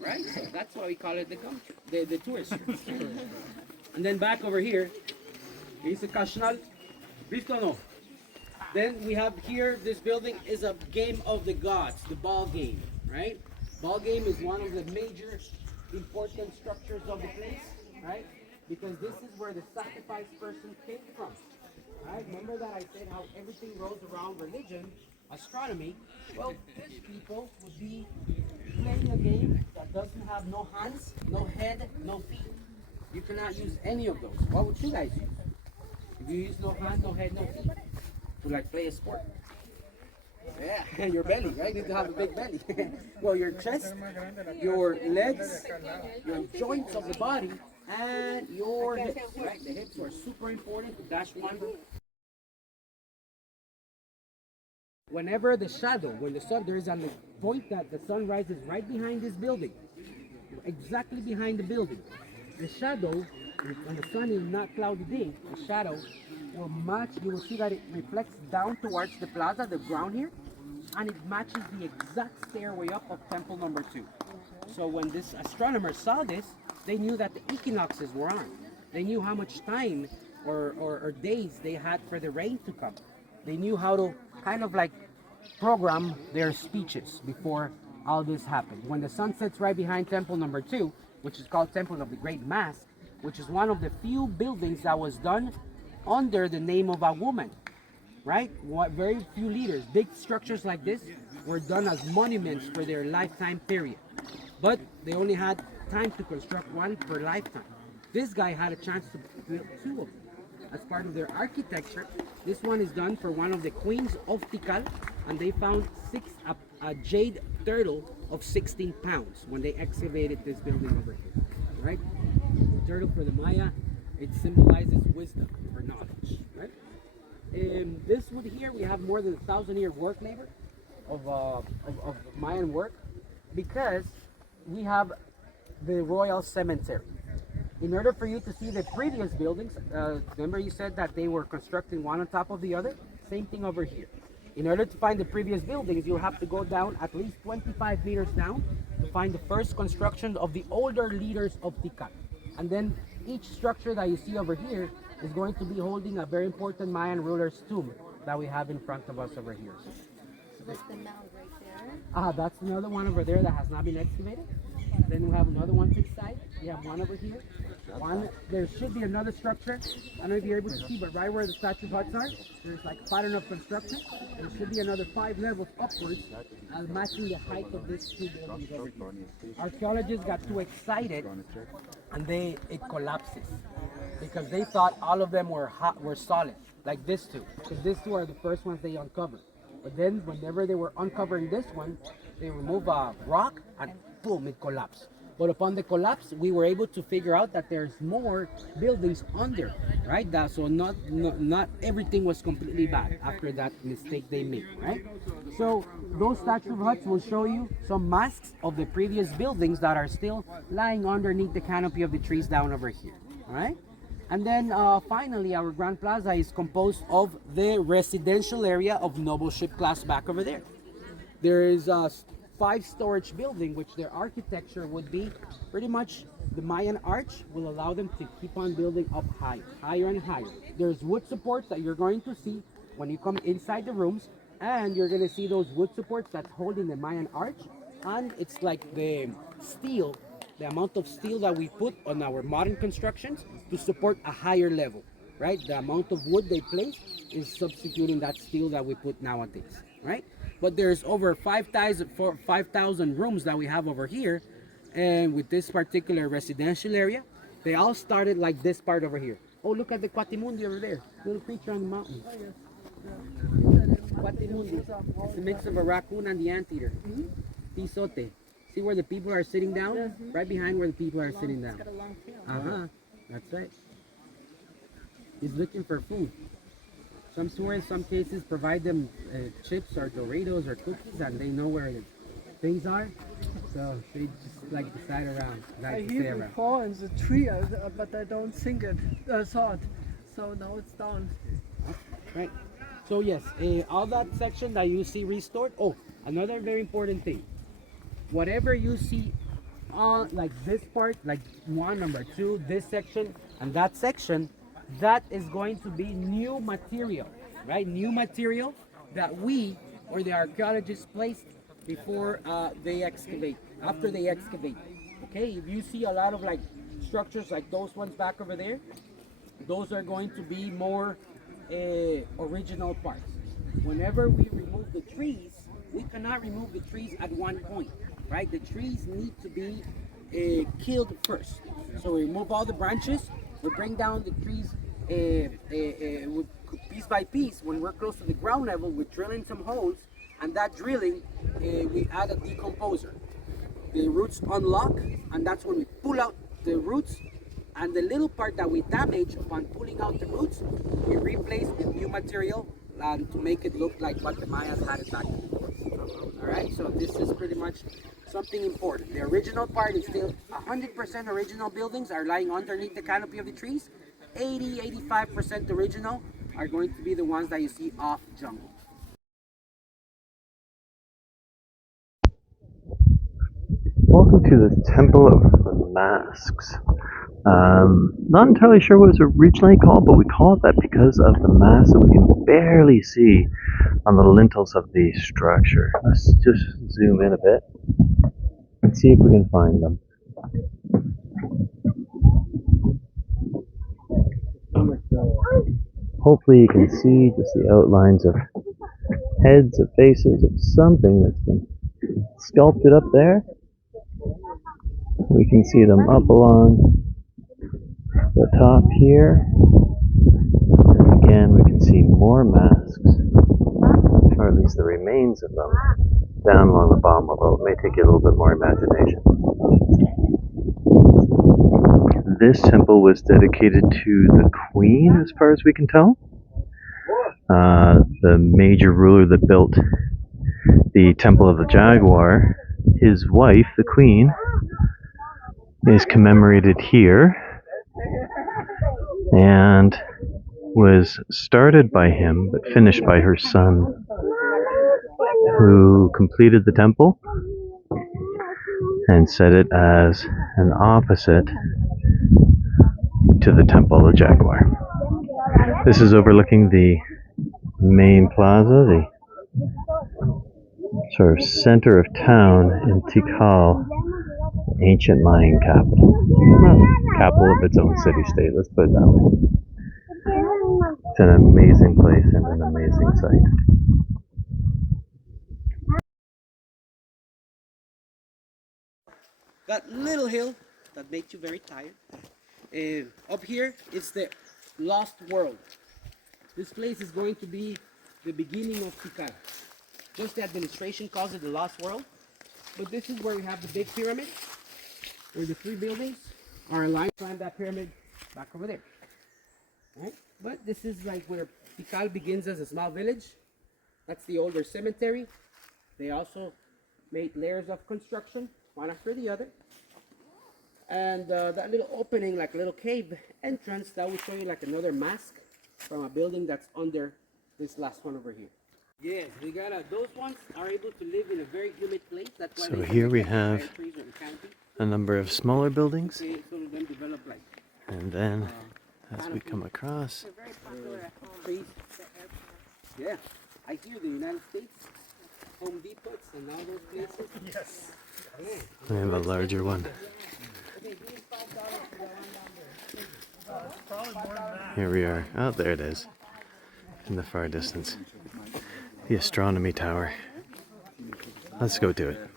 right? So that's why we call it the gum, the tourist street. And then back over here, is a Kashnal. Visto no? Then we have here, this building is a game of the gods, the ball game, right? Ball game is one of the major important structures of the place, right? Because this is where the sacrificed person came from, right? Remember that I said how everything rolls around religion, astronomy? Well, fish people would be playing a game that doesn't have no hands, no head, no feet. You cannot use any of those. What would you guys use? If you use no hands, no head, no feet, to like play a sport. Yeah, your belly, right? You need to have a big belly. Well, your chest, your legs, your joints of the body, and your hips, right? The hips are super important. Dash one. Whenever the shadow, when the sun, there is a point that the sun rises right behind this building, exactly behind the building. The shadow, when the sun is not cloudy day, the shadow will match. You will see that it reflects down towards the plaza, the ground here, and it matches the exact stairway up of temple number 2. So when this astronomer saw this, they knew that the equinoxes were on. They knew how much time or days they had for the rain to come. They knew how to kind of like program their speeches before all this happened. When the sun sets right behind temple number 2, which is called Temple of the Great Mask, which is one of the few buildings that was done under the name of a woman, right? Very few leaders. Big structures like this were done as monuments for their lifetime period. But they only had time to construct one per lifetime. This guy had a chance to build 2 of them. As part of their architecture, this one is done for one of the queens of Tikal, and they found a jade turtle of 16 pounds when they excavated this building over here, right? The turtle for the Maya, it symbolizes wisdom or knowledge, right? In this wood here, we have more than 1,000-year work labor of Mayan work, because we have the royal cemetery. In order for you to see the previous buildings, remember you said that they were constructed one on top of the other? Same thing over here. In order to find the previous buildings, you'll have to go down at least 25 meters down to find the first construction of the older leaders of Tikal. And then each structure that you see over here is going to be holding a very important Mayan ruler's tomb that we have in front of us over here. What's the mound right there? That's another one over there that has not been excavated. Then we have another one to the side. We have one over here. One, there should be another structure. I don't know if you're able to see, but right where the statue huts are, there's like a pattern of construction. There should be another 5 levels upwards, matching the height of this 2 buildings over here. Archaeologists got too excited, and it collapses because they thought all of them were solid, like this 2. Because these 2 are the first ones they uncovered. But then, whenever they were uncovering this one, they remove a rock and boom, it collapsed. But upon the collapse, we were able to figure out that there's more buildings under, right? So not everything was completely bad after that mistake they made, right? So those statue huts will show you some masks of the previous buildings that are still lying underneath the canopy of the trees down over here, all right? And then finally, our Grand Plaza is composed of the residential area of noble ship class back over there. There is a 5 storage building, which their architecture would be pretty much the Mayan arch will allow them to keep on building up higher and higher. There's wood supports that you're going to see when you come inside the rooms, and you're going to see those wood supports that's holding the Mayan arch, and it's like the steel, the amount of steel that we put on our modern constructions to support a higher level, right? The amount of wood they place is substituting that steel that we put nowadays, right? But there's over 5,000 rooms that we have over here, and with this particular residential area, they all started like this part over here. Oh, look at the Quatimundi over there, little creature on the mountain. Quatimundi, it's a mix of a raccoon and the anteater. Pisote. See where the people are sitting down? Right behind where the people are sitting down. That's right. He's looking for food. Some swear in some cases provide them chips or Doritos or cookies, and they know where the things are, so they just like to side around, I hear it before in the tree, but I don't think it saw it. So now it's down. Right. So yes, all that section that you see restored. Oh, another very important thing. Whatever you see like this part, like one, number two, this section, and that section, that is going to be new material, right? New material that we or the archaeologists placed before they excavate, after they excavate. Okay, if you see a lot of like structures like those ones back over there, those are going to be more original parts. Whenever we remove the trees, we cannot remove the trees at one point, right? The trees need to be killed first. So we remove all the branches, we bring down the trees piece by piece. When we're close to the ground level, we're drilling some holes, and that drilling, we add a decomposer. The roots unlock, and that's when we pull out the roots, and the little part that we damage upon pulling out the roots, we replace with new material to make it look like what the Mayas had it back then. All right, so this is pretty much something important. The original part is still 100% original buildings are lying underneath the canopy of the trees. 85% original are going to be the ones that you see off jungle. Welcome to the Temple of the Masks. Not entirely sure what it was originally called, but we call it that because of the mask that we can barely see on the lintels of the structure. Let's just zoom in a bit and see if we can find them. Hopefully you can see just the outlines of heads, of faces, of something that's been sculpted up there. We can see them up along the top here. And again, we can see more masks, or at least the remains of them, down along the bottom, although it may take you a little bit more imagination. This temple was dedicated to the queen, as far as we can tell. The major ruler that built the Temple of the Jaguar, his wife, the queen, is commemorated here and was started by him but finished by her son, who completed the temple and set it as an opposite to the Temple of the Jaguar. This is overlooking the main plaza, the sort of center of town in Tikal, ancient Mayan capital. Well, capital of its own city-state, let's put it that way. It's an amazing place and an amazing site. That little hill that makes you very tired. Up here is the lost world. This place is going to be the beginning of Tikal. Just the administration calls it the lost world. But this is where we have the big pyramid, where the three buildings are aligned. Climb that pyramid back over there. Right? But this is like where Tikal begins as a small village. That's the older cemetery. They also made layers of construction, one after the other. And that little opening, like a little cave entrance, that will show you like another mask from a building that's under this last one over here. Yes, we got those ones are able to live in a very humid place. That's why So here we have a number of smaller buildings, and then as we come across, trees. Yeah, I hear the United States, Home Depots and all those places. Yes. we have a larger one. Here we are. Oh, there it is, in the far distance. The astronomy tower. Let's go to it.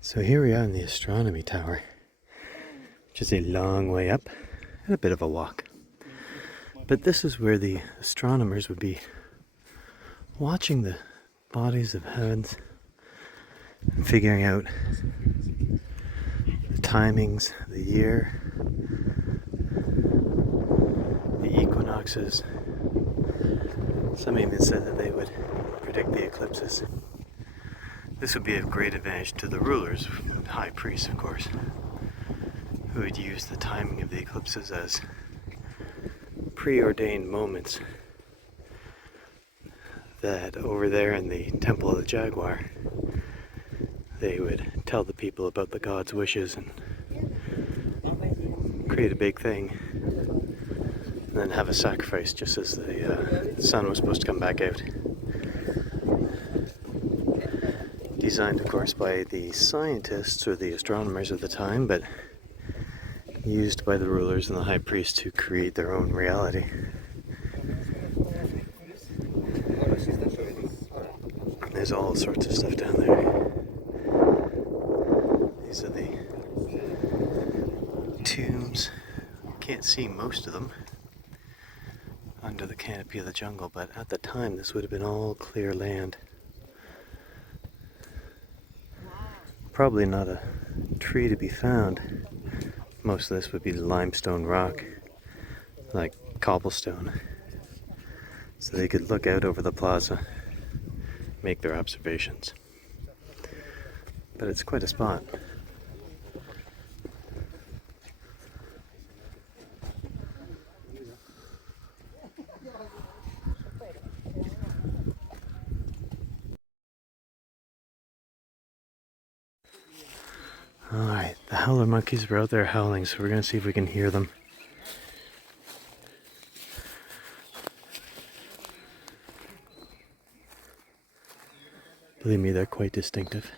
So here we are in the astronomy tower, which is a long way up and a bit of a walk. But this is where the astronomers would be watching the bodies of heavens and figuring out the timings, the year, the equinoxes. Some even said that they would predict the eclipses. This would be of great advantage to the rulers, the high priests of course, who would use the timing of the eclipses as preordained moments that over there in the Temple of the Jaguar, they would tell the people about the god's wishes and create a big thing, and then have a sacrifice just as the sun was supposed to come back out. Designed, of course, by the scientists or the astronomers of the time, but used by the rulers and the high priest to create their own reality. There's all sorts of stuff down there. These are the tombs. Can't see most of them under the canopy of the jungle, but at the time this would have been all clear land. Probably not a tree to be found. Most of this would be limestone rock, like cobblestone. So they could look out over the plaza, make their observations. But it's quite a spot. Alright, the howler monkeys were out there howling, so we're going to see if we can hear them. Believe me, they're quite distinctive.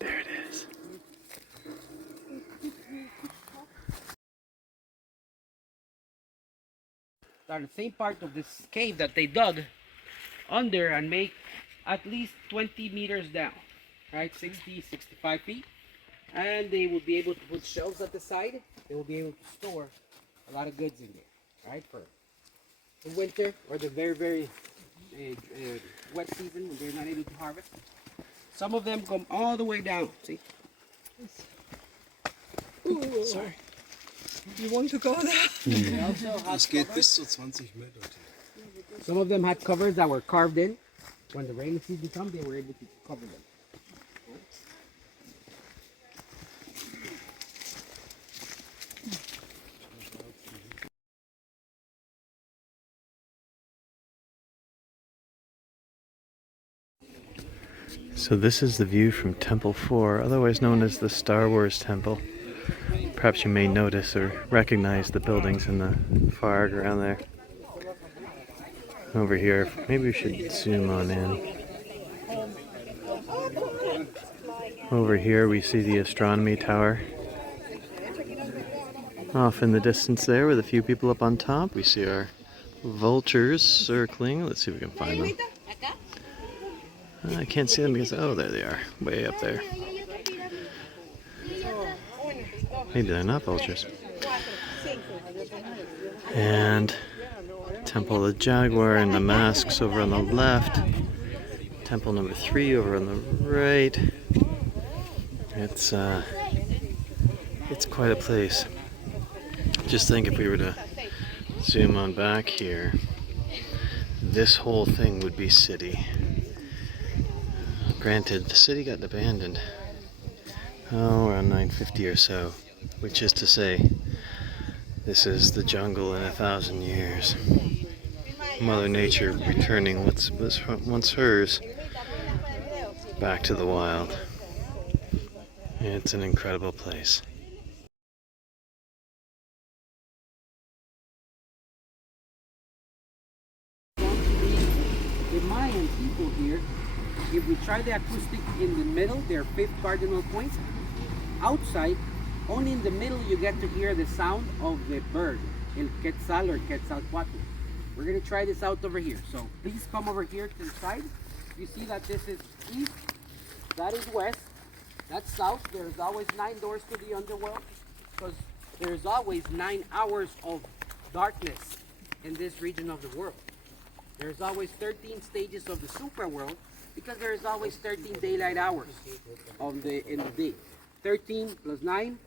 There it is. Are the same part of this cave that they dug under and make at least 20 meters down, right? 60, 65 feet. And they will be able to put shelves at the side. They will be able to store a lot of goods in there, right? For the winter or the very, very wet season when they're not able to harvest. Some of them come all the way down, see? Ooh. Sorry. You want to go there? They also have Das geht covers. bis zu 20 Meter. Some of them had covers that were carved in. When the rainy season comes, they were able to cover them. So this is the view from Temple 4, otherwise known as the Star Wars Temple. Perhaps you may notice or recognize the buildings in the far ground there. Over here, maybe we should zoom on in. Over here we see the astronomy tower. Off in the distance there with a few people up on top, we see our vultures circling. Let's see if we can find them. I can't see them because, oh, there they are, way up there. Maybe they're not vultures. And Temple of the Jaguar and the masks over on the left. Temple number 3 over on the right. It's quite a place. Just think if we were to zoom on back here, this whole thing would be city. Granted, the city got abandoned, around 950 or so, which is to say, this is the jungle in 1,000 years. Mother Nature returning what was once hers back to the wild. It's an incredible place. The Mayan people here, if we try the acoustic in the middle, their 5th cardinal point, outside, only in the middle you get to hear the sound of the bird, El Quetzal or Quetzalcoatl. We're going to try this out over here. So please come over here to the side. You see that this is east, that is west, that's south. There's always 9 doors to the underworld because there's always 9 hours of darkness in this region of the world. There's always 13 stages of the super world because there's always 13 daylight hours in the day. 13 plus 9,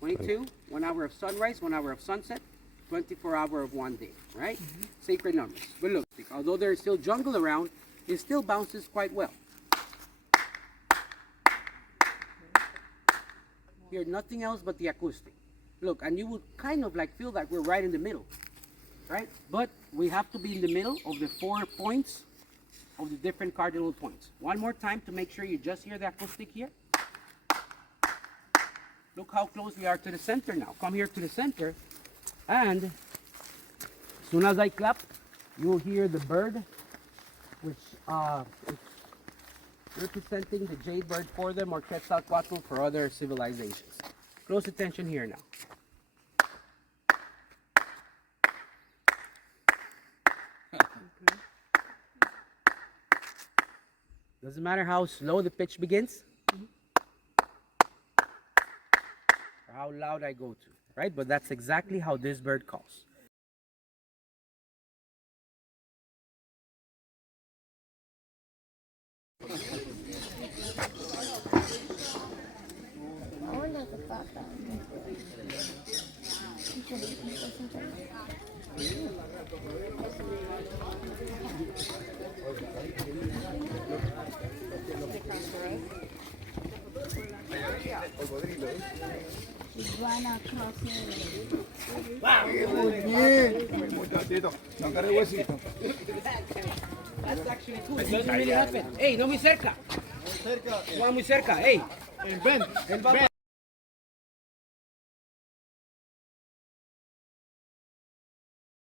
22. 1 hour of sunrise, 1 hour of sunset, 24 hour of one day, right? Sacred numbers. But look, although there's still jungle around, it still bounces quite well. Hear nothing else but the acoustic. Look, and you would kind of like feel like we're right in the middle, right? But we have to be in the middle of the 4 points of the different cardinal points. One more time to make sure you just hear the acoustic here. Look how close we are to the center now. Come here to the center, and as soon as I clap, you'll hear the bird, which is representing the jade bird for them, or Quetzalcoatl for other civilizations. Close attention here now. Doesn't matter how slow the pitch begins, or how loud I go to, right? But that's exactly how this bird calls. Hola, qué pasa. Iguana crossing. That's actually cool. It doesn't really happen. Hey, no muy cerca. No muy cerca. Hey. Ven, Él va